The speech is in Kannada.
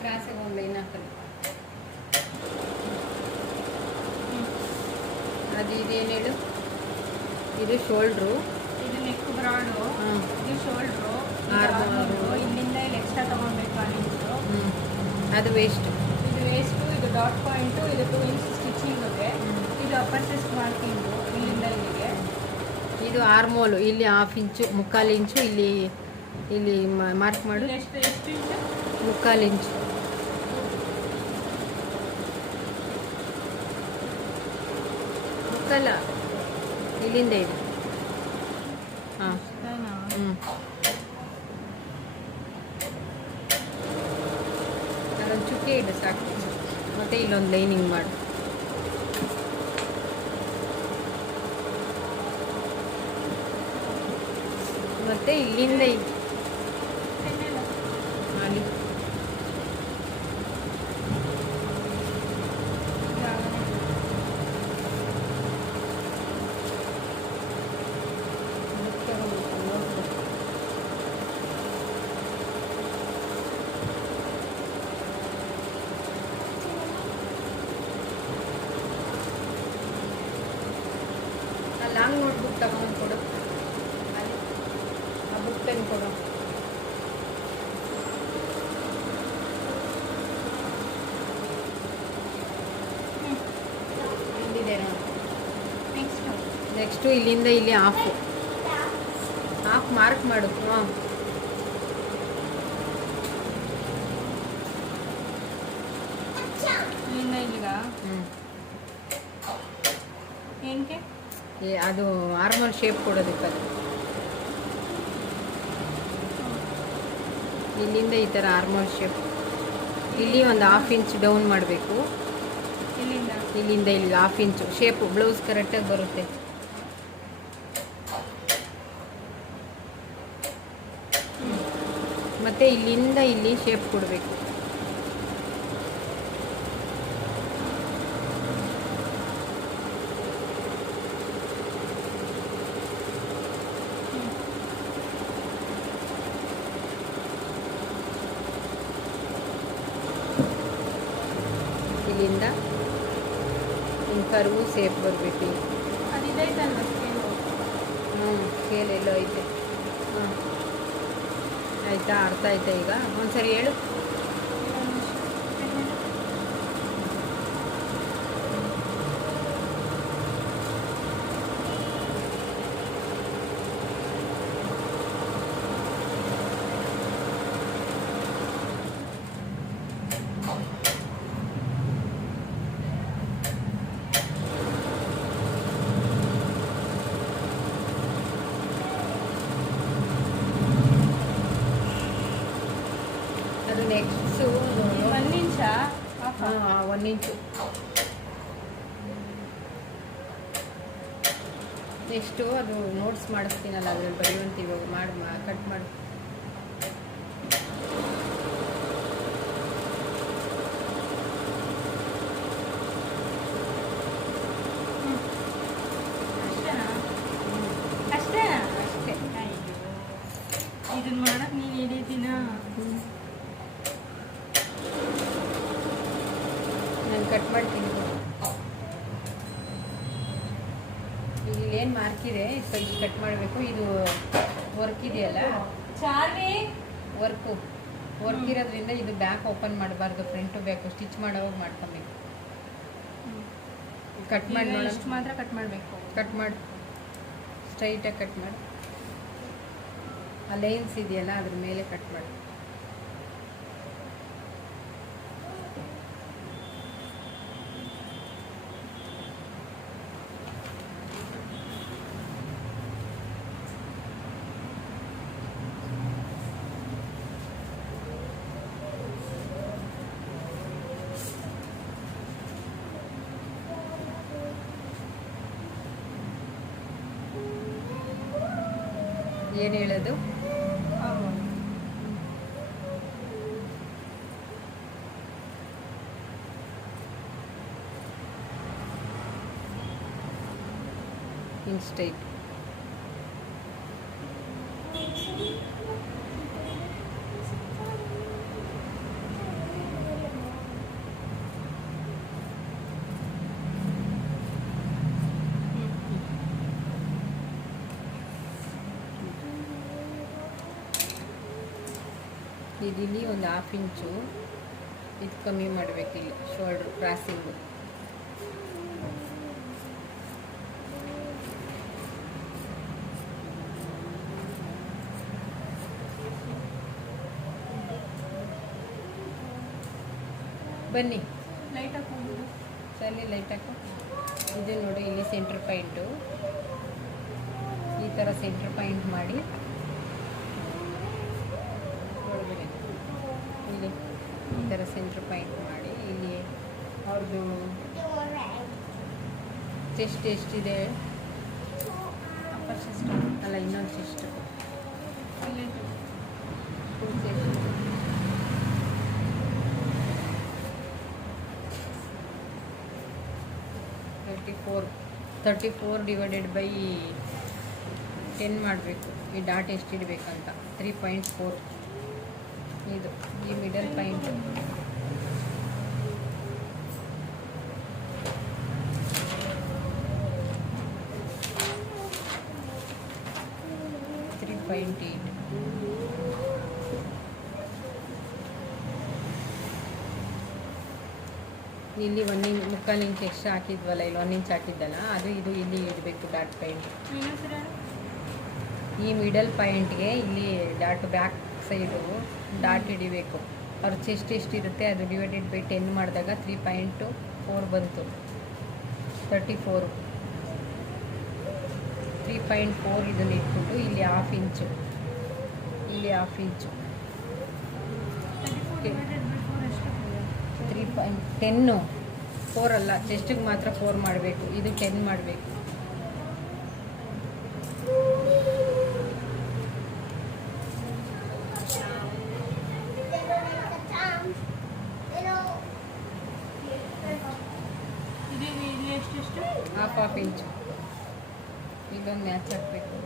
ಕ್ರಾಸಿಗೆ ಒಂದು ಲೈನ್ ಹಾಕಲ್ಲ. ಅದು ಇದೇನು ಹೇಳು, ಇದು ಶೋಲ್ಡ್ರು, ಇದು ನೆಕ್ ಬ್ರಾಡು, ಇದು ಶೋಲ್ಡ್ರು, ಇಲ್ಲಿಂದ ಇಲ್ಲಿ ಎಕ್ಸ್ಟ್ರಾ ತೊಗೊಳ್ಬೇಕು ಅಲ್ಲಿಂದು. ಅದು ವೇಸ್ಟ್, ಇದು ವೇಸ್ಟು, ಇದು ಡಾಟ್ ಪಾಯಿಂಟು, ಇದು 2 ಇಂಚ್ ಸ್ಟಿಚಿಂಗ್ ಇದೆ, ಇದು ಅಪ್ಪರ್ ಚೆಸ್ಟ್ ಮಾರ್ಕಿಂಗು ಇಲ್ಲಿಂದ ಇಲ್ಲಿಗೆ. ಇದು ಆರ್ಮೋಲು, ಇಲ್ಲಿ 1/2 ಇಂಚು 3/4 ಇಂಚು ಇಲ್ಲಿ ಇಲ್ಲಿ ಮಾರ್ಕ್ ಮಾಡು. ಎಷ್ಟು ಎಷ್ಟು ಇಂಚು? 3/4 ಇಂಚು. ಮುಕ್ಕಲ್ಲ, ಇಲ್ಲಿಂದ ಇದೆ. ಹಾಂ ಅದೊಂದು ಚುಕ್ಕೆ ಇಡು ಸಾಕು. ಮತ್ತು ಇಲ್ಲೊಂದು ಲೈನಿಂಗ್ ಮಾಡು. ಮತ್ತು ಇಲ್ಲಿಂದ ಅಲ್ಲಿ ಲಾಂಗ್ ನೋಟ್ಬುಕ್ ತಗೊಂಡು ಕೊಡು, ಅಲ್ಲಿ ಆ ಬುಕ್ ಪೆನ್ ಕೊಡು. ಇಲ್ಲಿದೆ ನೋಡಿ. ನೆಕ್ಸ್ಟು ಇಲ್ಲಿಂದ ಇಲ್ಲಿ ಹಾಫ್ ಮಾರ್ಕ್ ಮಾಡು. ಹಾಂ ಇಲ್ಲಿಂದ ಇಲ್ಲಿಗ ಏನಕ್ಕೆ? ಅದು ಆರ್ಮಲ್ ಶೇಪ್ ಕೊಡೋದಕ್ಕೆ. ಅದು ಇಲ್ಲಿಂದ ಈ ಥರ ಆರ್ಮಲ್ ಶೇಪ್, ಇಲ್ಲಿ ಒಂದು 1/2 ಇಂಚ್ ಡೌನ್ ಮಾಡಬೇಕು. ಇಲ್ಲಿಂದ ಇಲ್ಲಿಗೆ 1/2 ಇಂಚು ಶೇಪು ಬ್ಲೌಸ್ ಕರೆಕ್ಟಾಗಿ ಬರುತ್ತೆ. ಮತ್ತು ಇಲ್ಲಿಂದ ಇಲ್ಲಿ ಶೇಪ್ ಕೊಡಬೇಕು. ಇಲ್ಲಿಂದ ಕರ್ವು ಸೇಪ್ ಬರಬೇಕು. ಸ್ಕೇಲ್ ಎಲ್ಲೋ ಐತೆ. ಹಾಂ ಆಯಿತಾ, ಅರ್ಥ ಆಯ್ತಾ? ಈಗ ಒಂದ್ಸರಿ ಹೇಳು. ನೆಕ್ಸ್ಟು 1 ಇಂಚ, 1 ಇಂಚು. ನೆಕ್ಸ್ಟು ಅದು ನೋಟ್ಸ್ ಮಾಡಿಸ್ತೀನಲ್ಲ, ಅದ್ರಲ್ಲಿ ಬರೆಯುವಂತ ಇವಾಗ ಮಾಡಿ ಕಟ್ ಮಾಡಿ. ಅಷ್ಟೇ ಇದನ್ನ ಮಾಡಕ್ಕೆ ನೀನು ಹೇಳಿದ್ದೀನ. ನಾನು ಕಟ್ ಮಾಡ್ತೀನಿ. ಇಲ್ಲೇನು ಮಾರ್ಕ್ ಇದೆ ಇಷ್ಟು ಕಟ್ ಮಾಡಬೇಕು. ಇದು ವರ್ಕ್ ಇದೆಯಲ್ಲ, ವರ್ಕ್ ಇರೋದ್ರಿಂದ ಇದು ಬ್ಯಾಕ್ ಓಪನ್ ಮಾಡಬಾರ್ದು, ಫ್ರಂಟು ಬ್ಯಾಕು ಸ್ಟಿಚ್ ಮಾಡೋವಾಗ ಮಾಡ್ಕೊಬೇಕು. ಕಟ್ ಮಾಡಿ ನೋಡಿ, ಇಷ್ಟು ಮಾತ್ರ ಕಟ್ ಮಾಡಬೇಕು. ಕಟ್ ಮಾಡಿ ಸ್ಟ್ರೈಟಾಗಿ ಕಟ್ ಮಾಡಿ. ಆ ಲೈನ್ಸ್ ಇದೆಯಲ್ಲ ಅದ್ರ ಮೇಲೆ ಕಟ್ ಮಾಡಿ. ಏನು ಹೇಳೋದು? in state. ಇಲ್ಲಿ ಒಂದು ಹಾಫ್ ಇಂಚು ಇದು ಕಮ್ಮಿ ಮಾಡಬೇಕು, ಇಲ್ಲಿ ಶೋಲ್ಡ್ರ್ ಕ್ರಾಸಿಂಗು. ಬನ್ನಿ ಲೈಟಾಗಿ ಹೋಗೋದು. ಸರಿ ಲೈಟ್ ಹಾಕು. ಇದು ನೋಡಿ, ಇಲ್ಲಿ ಸೆಂಟ್ರ್ ಪಾಯಿಂಟು ಈ ಥರ ಸೆಂಟ್ರ್ ಪಾಯಿಂಟ್ ಮಾಡಿ ನೋಡ್ಬಿಡಿ. ಇಲ್ಲಿ ಈ ಥರ ಸೆಂಟ್ರ್ ಪಾಯಿಂಟ್ ಮಾಡಿ ಇಲ್ಲಿ ಅವ್ರದ್ದು ಚೆಸ್ಟ್ ಎಷ್ಟಿದೆ, ಅಪ್ಪರ್ ಚೆಸ್ಟ್ ಅಲ್ಲ ಇನ್ನೊಂದು ಚೆಸ್ಟ್ ಇಲ್ಲಿ ಫುಲ್ ಚೆಸ್ಟ್ 34 ಡಿವೈಡೆಡ್ ಬೈ 10 ಮಾಡಬೇಕು. ಈ ಡಾಟ್ ಎಷ್ಟಿಡಬೇಕಂತ 3.4. ಇದು ಈ ಮಿಡಲ್ ಪಾಯಿಂಟ್ 3.8. ಇಲ್ಲಿ 1 ಇಂಚ್ 3/4 ಇಂಚ್ ಎಕ್ಸ್ಟ್ರಾ ಹಾಕಿದ್ವಲ್ಲ, ಇಲ್ಲಿ 1 ಇಂಚ್ ಹಾಕಿದ್ದಲ್ಲ, ಅದು ಇದು ಇಲ್ಲಿ ಇಡಬೇಕು ಡಾಟ್ ಪಾಯಿಂಟ್. ಈ ಮಿಡಲ್ ಪಾಯಿಂಟ್ಗೆ ಇಲ್ಲಿ ಡಾಟ್ ಬ್ಯಾಕ್ ಸೈಡು ಡಾಟ್ ಹಿಡಿಬೇಕು. ಅವ್ರ ಚೆಸ್ಟ್ ಎಷ್ಟಿರುತ್ತೆ ಅದು ಡಿವೈಡೆಡ್ ಬೈ 10 ಮಾಡಿದಾಗ 3.4 ಬಂತು. 34 3.4 ಇದನ್ನು ಇಟ್ಬಿಟ್ಟು ಇಲ್ಲಿ ಹಾಫ್ ಇಂಚು, ಇಲ್ಲಿ ಹಾಫ್ ಇಂಚು 3.10. 4 ಅಲ್ಲ, ಚೆಸ್ಟಿಗೆ ಮಾತ್ರ 4 ಮಾಡಬೇಕು, ಇದು 10 ಮಾಡಬೇಕು. ಇಲ್ಲಿ ಎಷ್ಟೆಷ್ಟು? ಹಾಫ್ ಇಂಚು. ಇದೊಂದು ಮ್ಯಾಚ್ ಹಾಕಬೇಕು.